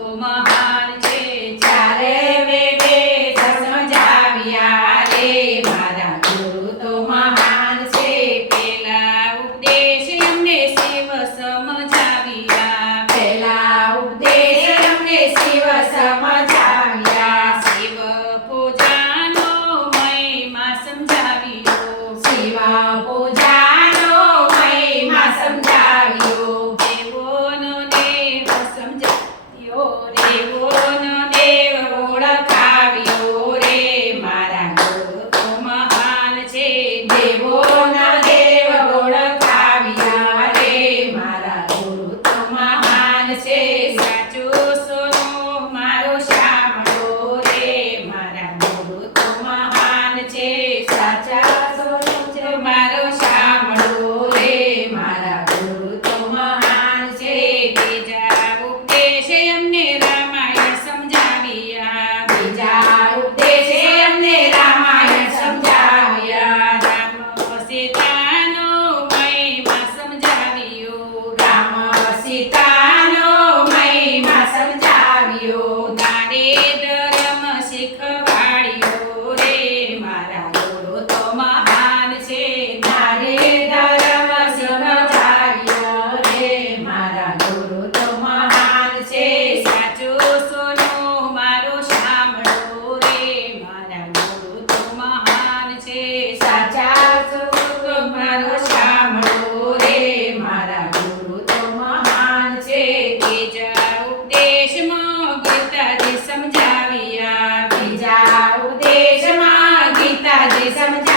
তোমার tá Merhaba. Merhaba.